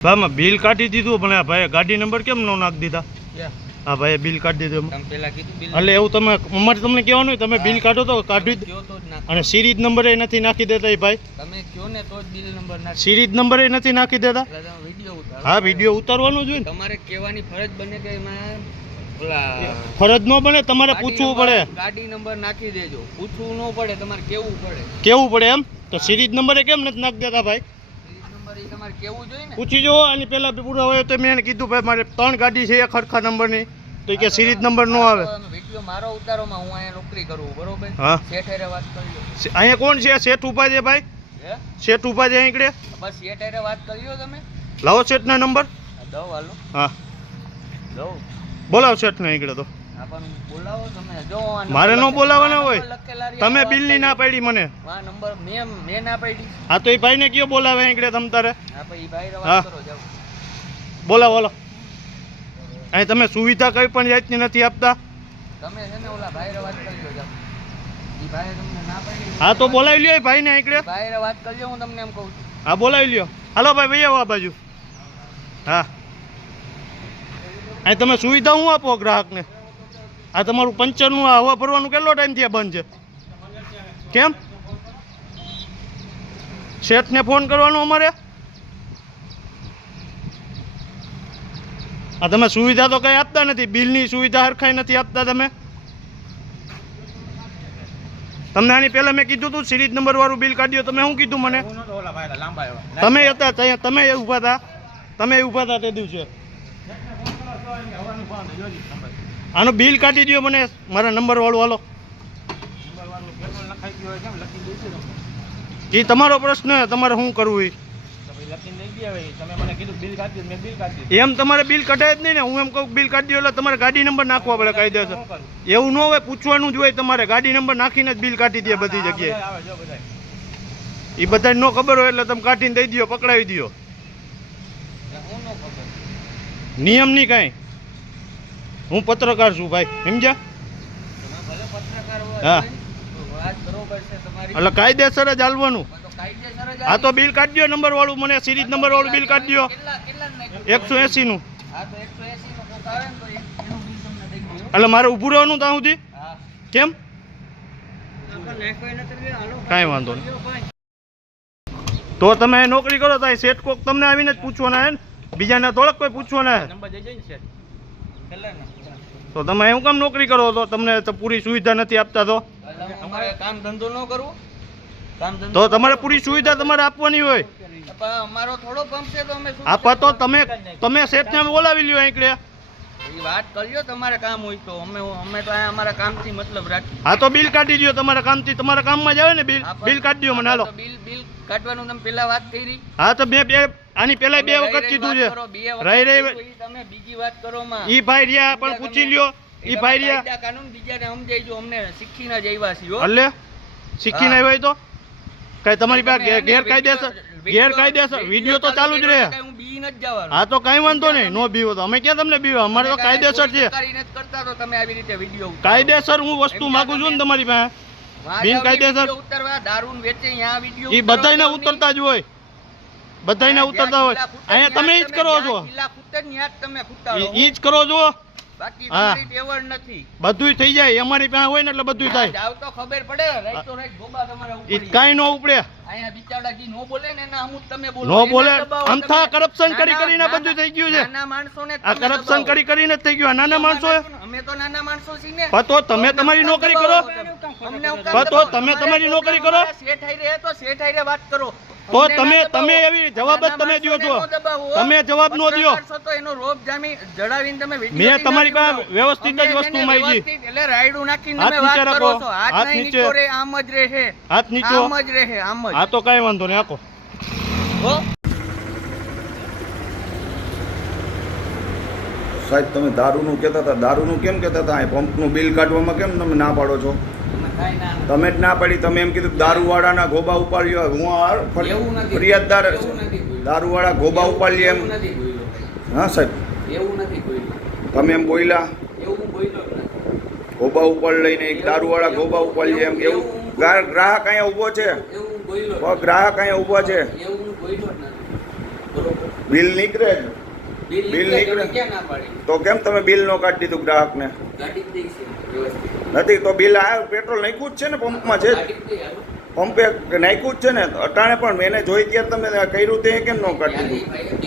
ભાઈમાં bill કાઢી દીધું પણ આ ભાઈ ગાડી નંબર કેમ નો નાખી દીધા? હા ભાઈ ભાઈએ બિલ કાઢી દીધું એટલે એવું તમે અમારે તમને કહેવાનું તમે બિલ કાઢો તો કાઢી અને સિરીજ નંબર એ નથી નાખી દેતા એ ભાઈ. સિરીજ નંબર એ નથી નાખી દેતા? હા વીડિયો ઉતારવાનો જોઈએ તમારે કહેવાની ફરજ બને કે ફરજ ન બને તમારે પૂછવું પડે. ગાડી નંબર નાખી દેજો. પૂછવું ન પડે તમારે કેવું પડે? કેવું પડે એમ? તો સિરીજ નંબર કેમ નથી નાખી દેતા ભાઈ? પૂછી જો આની પહેલા પૂરા હોય તો મેં કીધું ભાઈ મારે ત્રણ ગાડી છે એક હરખા નંબરની. તો કે સિરીઝ નંબર નો આવે. વીડિયો મારો ઉતારોમાં હું અહીંયા નોકરી કરું બરોબર? હા. શેઠ હારે વાત કરી અહીંયા કોણ છે? શેઠ ઊભા છે ભાઈ? હે? શેઠ ઊભા છે અહીં બસ શેઠ હારે વાત કર્યો તમે. લાવો શેઠના નંબર. આ દઉં હાલો. હા. દઉં. બોલાવો શેઠને ને અહીંકડે તો. મારે ન બોલાવાના હોય. તમે બિલની ના. પાડી મને. નંબર મેં મેં ના પાડી. હા તો એ ભાઈને કયો બોલાવે એકડે તમ તારે? હા ભાઈ હા. બોલાવો બોલો અહીં તમે સુવિધા કઈ પણ જાતની નથી આપતા. તમે છે ને ઓલા ભાઈ વાત કરી લો જાઓ. ઈ ભાઈ તમને ના પાડી. હા તો બોલાવી લ્યો એ ભાઈને અહીં કડે ભાઈ વાત કરજો હું તમને એમ કહું છું. હા બોલાવી લ્યો. હાલો ભાઈ ભાઈ આવો આ બાજુ. હા. અહીં તમે સુવિધા શું આપો ગ્રાહકને? આ તમારું પંચરનું આ હવા ભરવાનું કેટલો ટાઈમ થયા બંધ છે? કેમ? શેઠને ફોન કરવાનો અમારે? આ તમે સુવિધા તો કંઈ આપતા નથી, બિલની સુવિધા હરખાઈ નથી આપતા તમે? તમને આની પહેલાં મેં કીધું હતું સિરીજ નંબરવાળું બિલ કાઢ્યો તમે શું કીધું મને? તમે હતા તમે ઊભા હતા. તમે ઊભા હતા તે દિવસે. આનું બિલ કાઢી દો મને મારા નંબરવાળું હાલો. એ તમારો પ્રશ્ન તમારે શું કરવું એ એમ તમારે બિલ કઢાય જ નહીં ને હું એમ કહું બિલ કાઢી દો એટલે તમારે ગાડી નંબર નાખવા પડે કાયદેસર. એવું ન હોય પૂછવાનું જ હોય તમારે ગાડી નંબર નાખીને જ બિલ કાઢી દે બધી જગ્યાએ. એ બધાને ન ખબર હોય એટલે તમે કાઢીને દઈ દો પકડાવી દો નિયમ નહીં કાંઈ? હું પત્રકાર છું ભાઈ સમજ્યા? તમે ભલે પત્રકાર હોય હા. તો વાત બરોબર છે તમારી. એટલે કાયદેસર જ હાલવાનું. આ તો બિલ કાઢજો દો નંબર વાળું મને સિરીજ નંબર વાળું બિલ કાઢી દો કેટલા કેટલા નાખ્યું? એકસો એસી નું હા તો એકસો એસી નો કોક આવે ને તો એ- એનું બિલ તમને દઈ દઉં. એટલે મારે ઊભું રહેવાનું ત્યાં સુધી? કેમ? કાંઈ વાંધો નહીં. તો તમે નોકરી કરો તો સેટ કોક તમને આવીને જ પૂછવાના હે ને? બીજાને થોડાક કોઈ પૂછવાના હે? તો તમે એવું કામ નોકરી કરો તો તમને તો પૂરી સુવિધા નથી આપતા તો? અમારે કામ ધંધો ન કરવું. તો તમારે પૂરી સુવિધા તમારે આપવાની હોય. અમારો થોડો પંપ છે તો અમે આપા તો તમે તમે શેઠને બોલાવી લ્યો અહીં કડે. એ વાત કરજો તમારે કામ હોય તો. અમે અમે તો અહીંયા અમારા કામથી મતલબ રાખી હા તો બિલ કાઢી દો તમારા કામથી. તમારા કામમાં જ આવે ને બિલ? બિલ કાઢી દો મને હાલો. બિલ બિલ કાઢવાનું તમે પેલા વાત કરી. હા તો મેં બે આની પેલા બે વખત કીધું છે. રહી રહી તમે બીજી વાત કરો માં. ઈ ભાઈ રહ્યા પણ પૂછી લ્યો. ઈ ભાઈ રહ્યા. કાનૂન બીજાને સમજાઈ અમને શીખીને ના આવ્યા છીએ. એટલે હા. આવ્યો હોય તો? કઈ તમારી પાસે ગેરકાયદેસર ગેરકાયદેસર વીડિયો તો ચાલુ જ રહે. હું બી નથી જવાનું. હા તો કઈ વાંધો નહીં નો બીવો તો. અમે ક્યાં તમને બીવો? અમારે તો કાયદેસર છે. કરતા તો તમે આવી રીતે વીડિયો કાયદેસર હું વસ્તુ માંગુ છું ને તમારી પાસે. બિન કાયદેસર ઉતરવા દારૂ વેચે અહીંયા વીડિયો એ ઉતારો બધાયને ઉતરતા જ હોય. બધાયને જ્યાં ઉતરતા હોય. અહીંયા તમે ઈ જ કરો છો. ઈ જ કરો છો. બધુંય થઈ જાય. અમારી પાસે હોય ને એટલે બધું થાય. તો ખબર પડે. કઈ ન ઉપડે. નો બોલે. કરપ્શન કરી કરીને બધું થઈ ગયું છે. આ કરપ્શન કરી કરીને થઈ ગયું. નાના માણસો અમે તો નાના માણસો છીએ તમે તમારી નોકરી કરો. દબાવો? અમને હું કામ પણ તો દબાવો? તમે તમારી નોકરી કરો. શેઠ તો હારે વાત કરો. તો તમે તમે એવી જવાબ જ તમે દો છો. તમે જવાબ નો દો તો એનો રોપ જામી જડાવીને તમે વીડિયો મેં તમારી પાસે વ્યવસ્થિત જ વસ્તુ માંગી. એટલે રાયડું નાખીને તમે વાત કરો છો. હાથ નીચે. રે આમ જ રહે હાથ નીચે. આમ જ રહે આમ જ. હા તો કાઈ વાંધો નહીં આકો હો. સાહેબ તમે દારૂનું કહેતા હતા. દારૂનું કેમ કહેતા હતા? પંપનું બિલ કાઢવામાં કેમ તમે ના પાડો છો? તમે જ ના પડી તમે એમ કીધું દારૂવાળાના ગોબા ઉપાડ્યો હું. ફરિયાદદાર દારૂવાળા ગોબા ઉપાડી એમ. હા સાહેબ? એવું નથી તમે એમ બોલ્યા. ગોબા ઉપાડ લઈને એક દારૂવાળા ગોબા ઉપાડી એમ. એવું ગ્રાહક અહીંયા ઊભો છે? ગ્રાહક અહીંયા ઊભો છે? બિલ નીકળે બિલ નીકળે. તો કેમ તમે બિલ નો કાઢી દીધું ગ્રાહકને? કાઢી જ દઈ છે વ્યવસ્થિત. નથી તો બિલ આ પેટ્રોલ નાખ્યું જ છે ને પંપમાં છે. પંપે નાખ્યું જ છે ને, અટાણે પણ મેને જોઈ ત્યારે તમે કર્યું તે કેમ ન કાઢી દીધું